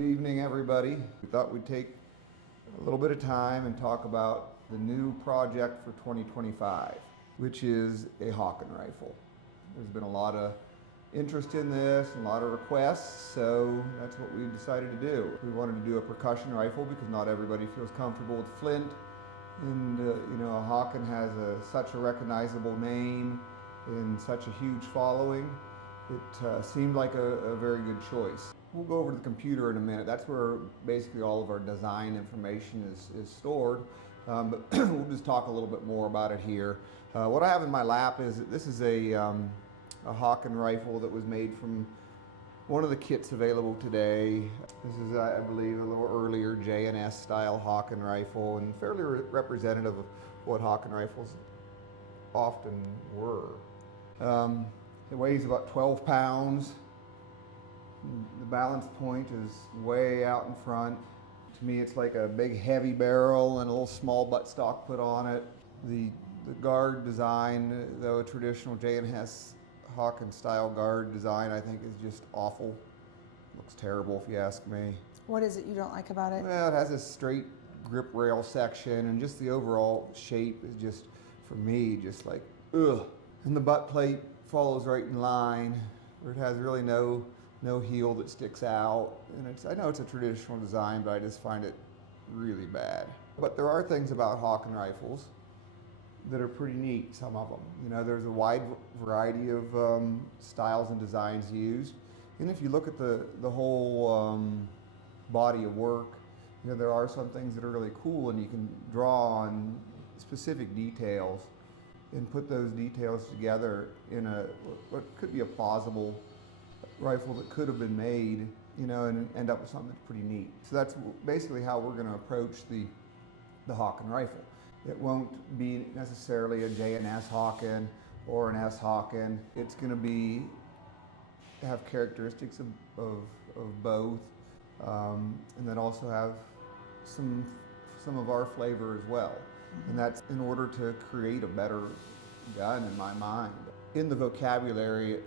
Good evening, everybody. We thought we'd take a little bit of time and talk about the new project for 2025, which is a Hawken rifle. There's been a lot of interest in this and a lot of requests, so that's what we decided to do. We wanted to do a percussion rifle because not everybody feels comfortable with flint, and a Hawken has such a recognizable name and such a huge following. It seemed like a very good choice. We'll go over to the computer in a minute. That's where basically all of our design information is stored. But we'll just talk a little bit more about it here. What I have in my lap is this is a Hawken rifle that was made from one of the kits available today. This is, I believe, a little earlier J&S style Hawken rifle and fairly representative of what Hawken rifles often were. It weighs about 12 pounds. The balance point is way out in front. To me, it's like a big heavy barrel and a little small buttstock put on it. The guard design, though a traditional J&S Hawken style guard design, I think is just awful. Looks terrible if you ask me. What is it you don't like about it? Well, it has a straight grip rail section and just the overall shape is just, for me, just like, ugh. And the butt plate follows right in line, where it has really no heel that sticks out. And I know it's a traditional design, but I just find it really bad. But there are things about Hawken rifles that are pretty neat, some of them. There's a wide variety of styles and designs used. And if you look at the whole body of work, there are some things that are really cool, and you can draw on specific details and put those details together in what could be a plausible rifle that could have been made, and end up with something that's pretty neat. So that's basically how we're going to approach the Hawken rifle. It won't be necessarily a J&S Hawken or an S Hawken. It's going to have characteristics of both, and then also have some of our flavor as well. And that's in order to create a better gun, in my mind. In the vocabulary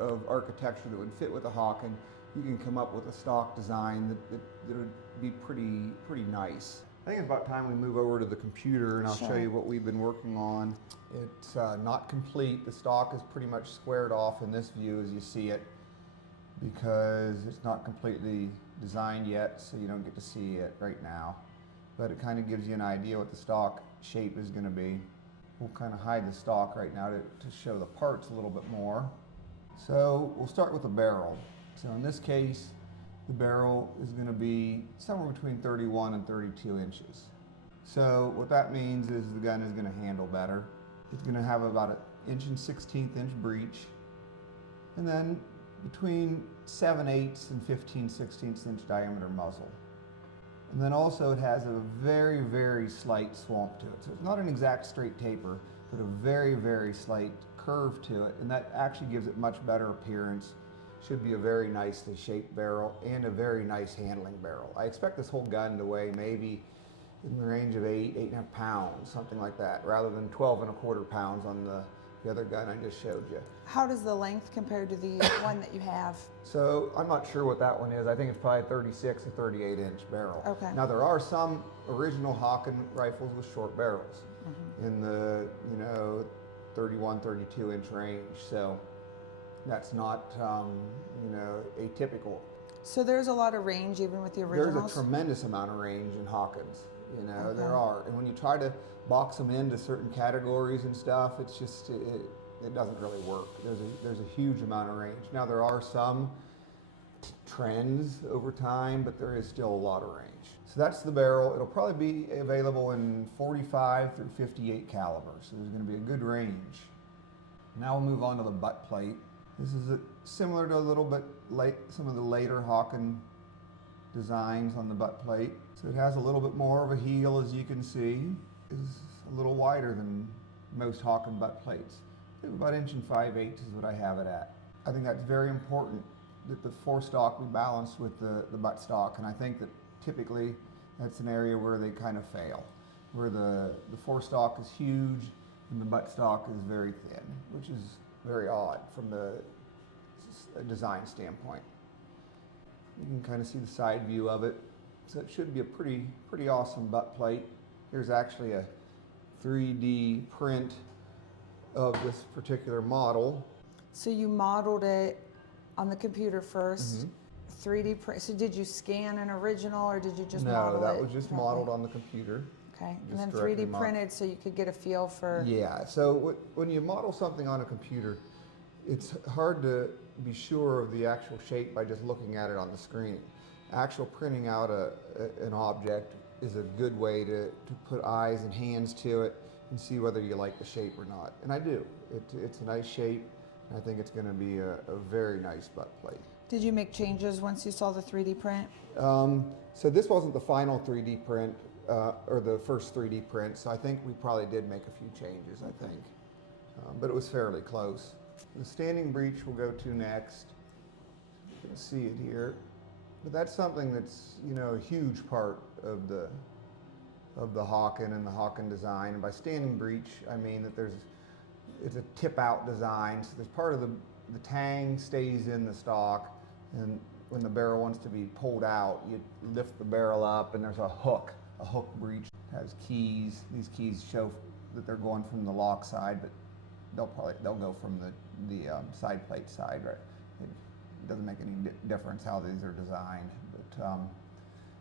of architecture that would fit with a Hawken, you can come up with a stock design that would be pretty nice. I think it's about time we move over to the computer and I'll show you what we've been working on. It's not complete. The stock is pretty much squared off in this view as you see it, because it's not completely designed yet, so you don't get to see it right now. But it kind of gives you an idea what the stock shape is going to be. We'll kind of hide the stock right now to show the parts a little bit more. So we'll start with the barrel. So in this case, the barrel is going to be somewhere between 31 and 32 inches. So what that means is the gun is going to handle better. It's going to have about an 1 1/16" breech, and then between 7/8 and 15/16 inch diameter muzzle. And then also it has a very, very slight swamp to it. So it's not an exact straight taper, but a very, very slight curve to it. And that actually gives it much better appearance. Should be a very nicely shaped barrel and a very nice handling barrel. I expect this whole gun to weigh maybe in the range of 8.5 pounds, something like that, rather than 12.25 pounds on the other gun I just showed you. How does the length compare to the one that you have? So I'm not sure what that one is. I think it's probably 36 or 38 inch barrel. Okay. Now there are some original Hawken rifles with short barrels in the 31, 32 inch range. So that's not atypical. So there's a lot of range even with the originals? There's a tremendous amount of range in Hawkens. Okay. There are. And when you try to box them into certain categories and stuff, it's just, it doesn't really work. There's a huge amount of range. Now there are some trends over time, but there is still a lot of range. So that's the barrel. It'll probably be available in 45 through 58 calibers. So there's going to be a good range. Now we'll move on to the butt plate. This is similar to a little bit like some of the later Hawken designs on the butt plate. So it has a little bit more of a heel, as you can see. It's a little wider than most Hawken butt plates. I think about 1 5/8 is what I have it at. I think that's very important that the forestock be balanced with the butt stock, and I think that typically that's an area where they kind of fail, where the forestock is huge and the butt stock is very thin, which is very odd from the design standpoint. You can kind of see the side view of it. So it should be a pretty awesome butt plate. Here's actually a 3D print of this particular model. So you modeled it on the computer first, 3D print. So did you scan an original or did you just model it? No, that was just modeled on the computer. Okay, and Just then directly 3D printed so you could get a feel for... Yeah, so when you model something on a computer, it's hard to be sure of the actual shape by just looking at it on the screen. Actual printing out an object is a good way to put eyes and hands to it and see whether you like the shape or not. And I do. It's a nice shape, and I think it's going to be a very nice butt plate. Did you make changes once you saw the 3D print? So this wasn't the final 3D print, or the first 3D print, so I think we probably did make a few changes, I think. But it was fairly close. The standing breech we'll go to next. You can see it here. But that's something that's, you know, a huge part of the Hawken and the Hawken design. And by standing breech, I mean that it's a tip out design. So there's part of the tang stays in the stock, and when the barrel wants to be pulled out, you lift the barrel up, and there's a hook breech. It has keys. These keys show that they're going from the lock side, but they'll go from the side plate side, right? It doesn't make any difference how these are designed,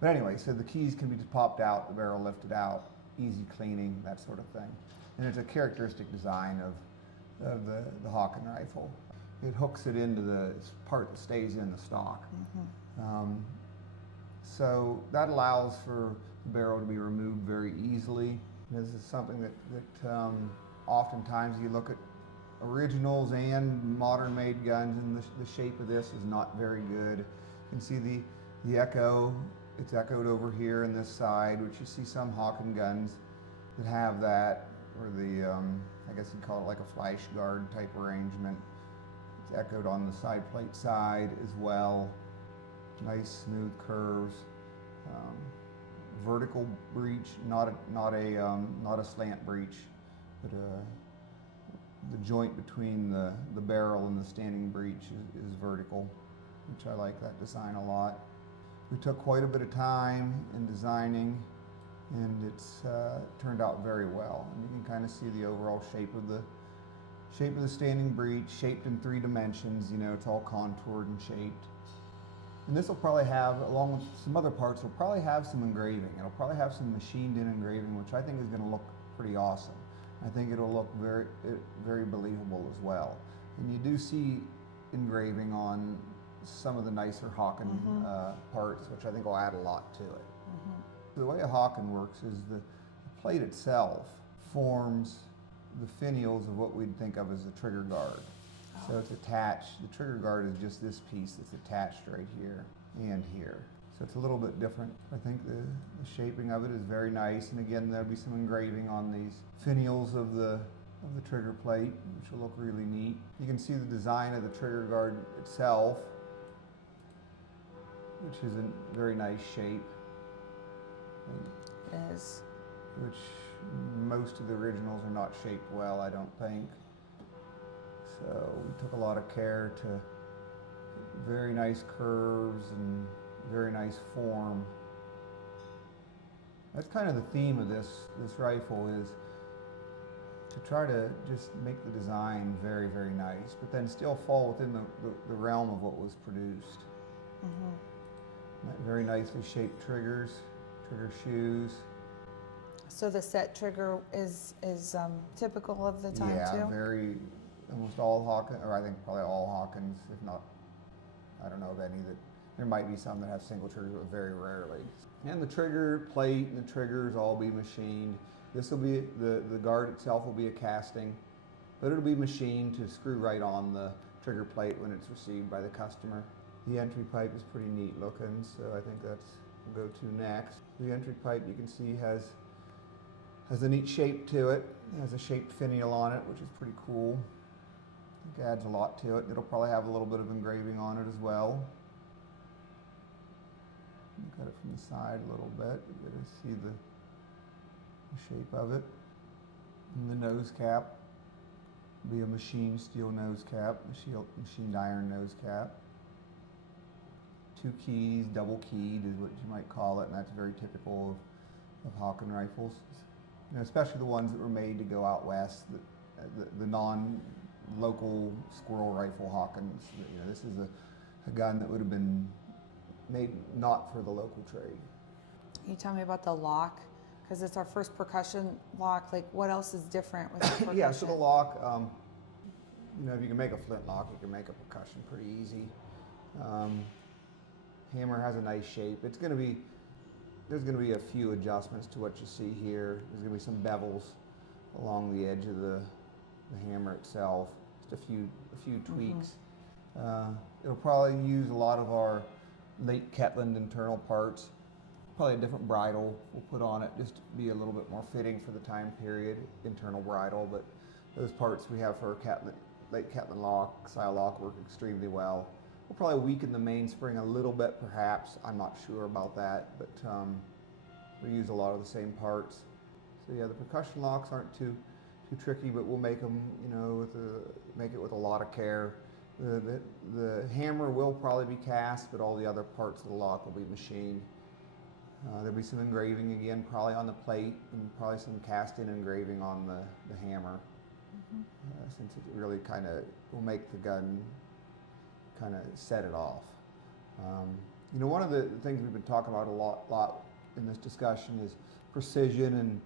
but anyway, so the keys can be just popped out, the barrel lifted out, easy cleaning, that sort of thing. And it's a characteristic design of the Hawken rifle. It hooks it into the part that stays in the stock. So that allows for the barrel to be removed very easily. This is something that oftentimes you look at originals and modern made guns, and the shape of this is not very good. You can see the echo, it's echoed over here in this side, which you see some Hawken guns that have that, or I guess you'd call it like a flash guard type arrangement. It's echoed on the side plate side as well. Nice smooth curves. Vertical breech, not a slant breech, but the joint between the barrel and the standing breech is vertical, which I like that design a lot. We took quite a bit of time in designing, and it's turned out very well. And you can kind of see the overall shape of the standing breech, shaped in 3 dimensions. You know, it's all contoured and shaped. And this will probably have, along with some other parts, will probably have some engraving. It'll probably have some machined in engraving, which I think is going to look pretty awesome. I think it'll look very believable as well. And you do see engraving on some of the nicer Hawken parts, which I think will add a lot to it. The way a Hawken works is the plate itself forms the finials of what we'd think of as the trigger guard. So it's attached, the trigger guard is just this piece that's attached right here and here. So it's a little bit different. I think the shaping of it is very nice, and again there'll be some engraving on these finials of the trigger plate, which will look really neat. You can see the design of the trigger guard itself, which is a very nice shape. It is. Which most of the originals are not shaped well, I don't think. So we took a lot of care to get very nice curves and very nice form. That's kind of the theme of this rifle, is to try to just make the design very, very nice, but then still fall within the realm of what was produced. Very nicely shaped triggers, trigger shoes. So the set trigger is typical of the time too? Yeah, almost all Hawken, or I think probably all Hawkens, if not, I don't know of any that, there might be some that have single triggers, but very rarely. And the trigger plate and the triggers all be machined. This will be, the guard itself will be a casting, but it'll be machined to screw right on the trigger plate when it's received by the customer. The entry pipe is pretty neat looking, so I think we'll go to next. The entry pipe, you can see, has a neat shape to it. It has a shaped finial on it, which is pretty cool. I think it adds a lot to it. It'll probably have a little bit of engraving on it as well. Look at it from the side a little bit. You get to see the shape of it. And the nose cap will be a machined steel nose cap, machined iron nose cap. 2 keys, double keyed is what you might call it, and that's very typical of Hawken rifles. You know, especially the ones that were made to go out west, the non-local squirrel rifle Hawkens. You know, this is a gun that would have been made not for the local trade. Can you tell me about the lock? Because it's our first percussion lock. Like, what else is different with the percussion? Yeah, so the lock, you know, if you can make a flintlock, you can make a percussion pretty easy. Hammer has a nice shape. There's going to be a few adjustments to what you see here. There's going to be some bevels along the edge of the hammer itself. Just a few tweaks. It'll probably use a lot of our Late Ketland internal parts. Probably a different bridle we'll put on it just to be a little bit more fitting for the time period, internal bridle, but those parts we have for our Late Ketland lock, style lock work extremely well. We'll probably weaken the mainspring a little bit perhaps, I'm not sure about that, but we use a lot of the same parts. So yeah, the percussion locks aren't too tricky, but we'll make them, you know, make it with a lot of care. The hammer will probably be cast, but all the other parts of the lock will be machined. There'll be some engraving again, probably on the plate, and probably some cast-in engraving on the hammer, since it really kind of will make the gun kind of set it off. You know, one of the things we've been talking about a lot in this discussion is precision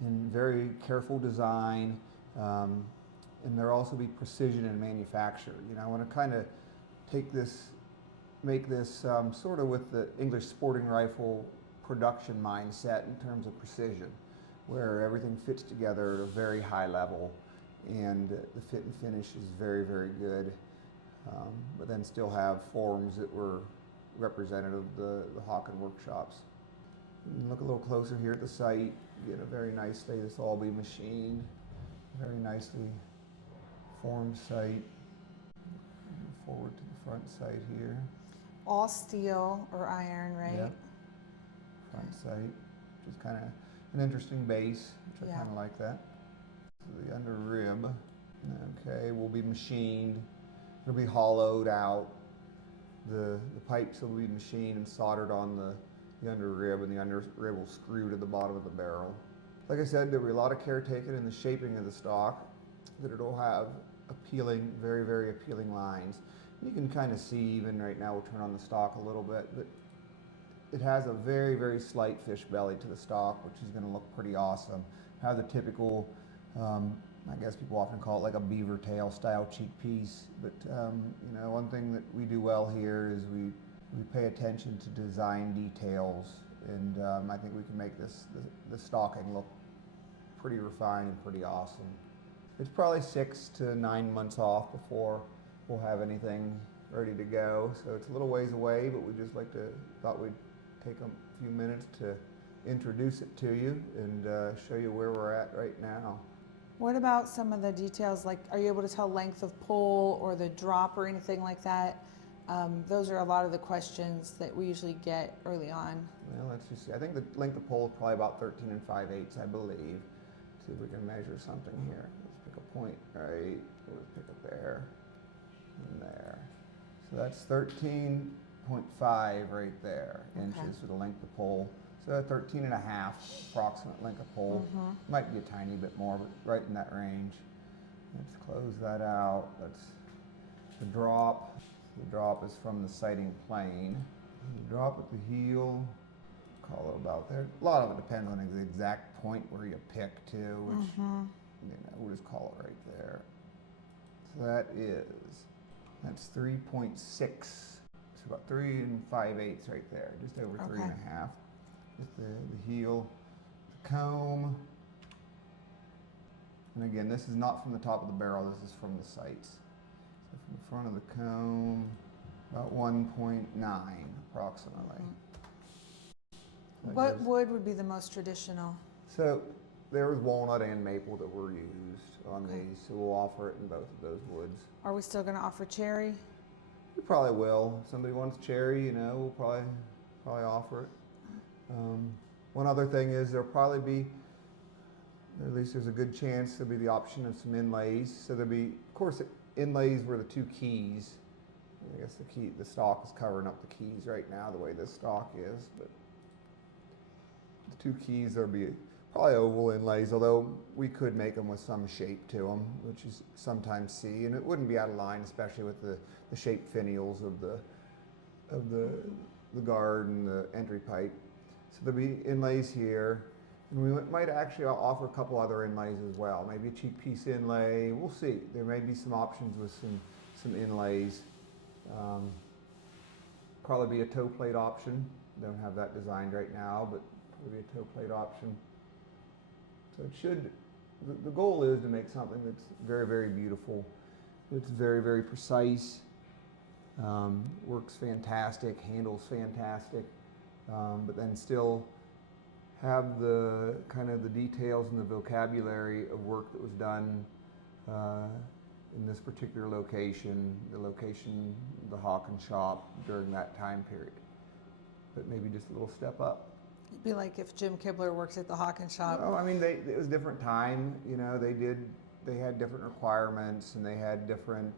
and very careful design, and there'll also be precision in manufacture. You know, I want to kind of make this sort of with the English sporting rifle production mindset in terms of precision, where everything fits together at a very high level and the fit and finish is very, very good, but then still have forms that were representative of the Hawken workshops. You can look a little closer here at the site, you get a very nicely, this will all be machined, very nicely formed site. Forward to the front side here. All steel or iron, right? Yep. Front sight, which is kind of an interesting base, which I kind of like that. So the under rib, okay, will be machined. It'll be hollowed out. The pipes will be machined and soldered on the under rib, and the under rib will screw to the bottom of the barrel. Like I said, there'll be a lot of care taken in the shaping of the stock, that it'll have appealing, very, very appealing lines. You can kind of see even right now, we'll turn on the stock a little bit, but it has a very, very slight fish belly to the stock, which is going to look pretty awesome. Have the typical, I guess people often call it like a beaver tail style cheek piece, but you know, one thing that we do well here is we pay attention to design details, and I think we can make the stocking look pretty refined and pretty awesome. It's probably 6 to 9 months off before we'll have anything ready to go, so it's a little ways away, but we just thought we'd take a few minutes to introduce it to you and show you where we're at right now. What about some of the details, like are you able to tell length of pull or the drop or anything like that? Those are a lot of the questions that we usually get early on. Well, let's just see. I think the length of pull is probably about 13 5/8, I believe. See if we can measure something here. Let's pick a point, right? We'll just pick it there and there. So that's 13.5 right there, inches for the length of pull. So 13 and a half approximate length of pull. Might be a tiny bit more, but right in that range. Let's close that out. That's the drop. The drop is from the sighting plane. The drop at the heel, call it about there. A lot of it depends on the exact point where you pick to, which you know, we'll just call it right there. So that's 3.6. It's about 3 5/8 right there, just over 3 and a half. Just the heel, the comb, and again, this is not from the top of the barrel. This is from the sights. So from the front of the comb, about 1.9 approximately. So what wood would be the most traditional? So there was walnut and maple that were used on these, so we'll offer it in both of those woods. Are we still going to offer cherry? We probably will. If somebody wants cherry, you know, we'll probably offer it. One other thing is there'll probably be, or at least there's a good chance there'll be the option of some inlays. So there'll be, of course, inlays were the 2 keys I guess the stock is covering up the keys right now, the way this stock is, but the two keys will be probably oval inlays, although we could make them with some shape to them, which you sometimes see, and it wouldn't be out of line, especially with the shaped finials of the guard and the entry pipe. So there'll be inlays here, and we might actually offer a couple other inlays as well. Maybe a cheek piece inlay. We'll see. There may be some options with some inlays. Probably be a toe plate option. Don't have that designed right now, but maybe a toe plate option. So it should, the goal is to make something that's very, very beautiful. It's very, very precise, works fantastic, handles fantastic, but then still have the kind of the details and the vocabulary of work that was done in this particular location, the Hawken shop during that time period. But maybe just a little step up. It'd be like if Jim Kibler works at the Hawken shop. Oh, I mean, it was a different time. You know, they had different requirements, and they had different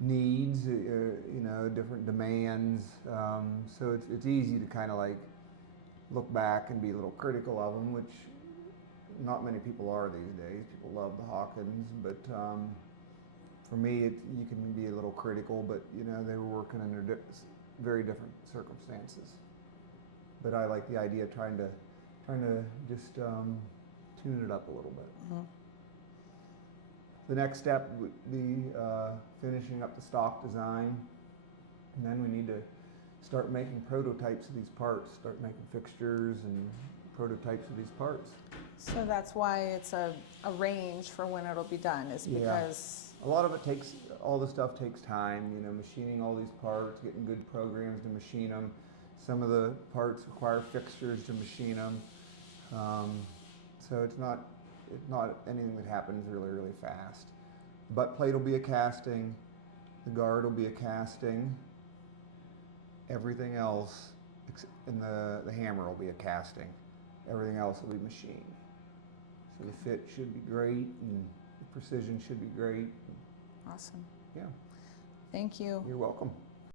needs. You know, different demands. So it's easy to kind of like look back and be a little critical of them, which not many people are these days. People love the Hawkens, but for me, you can be a little critical. But you know, they were working under very different circumstances. But I like the idea of trying to just tune it up a little bit. Mm-hmm. The next step would be finishing up the stock design, and then we need to start making prototypes of these parts, start making fixtures and prototypes of these parts. So that's why it's a range for when it'll be done, is because... A lot of it takes, all the stuff takes time, you know, machining all these parts, getting good programs to machine them. Some of the parts require fixtures to machine them. So it's not anything that happens really, really fast. The butt plate will be a casting, the guard will be a casting, everything else, and the hammer will be a casting. Everything else will be machined. So the fit should be great, and the precision should be great. Awesome. Yeah. Thank you. You're welcome.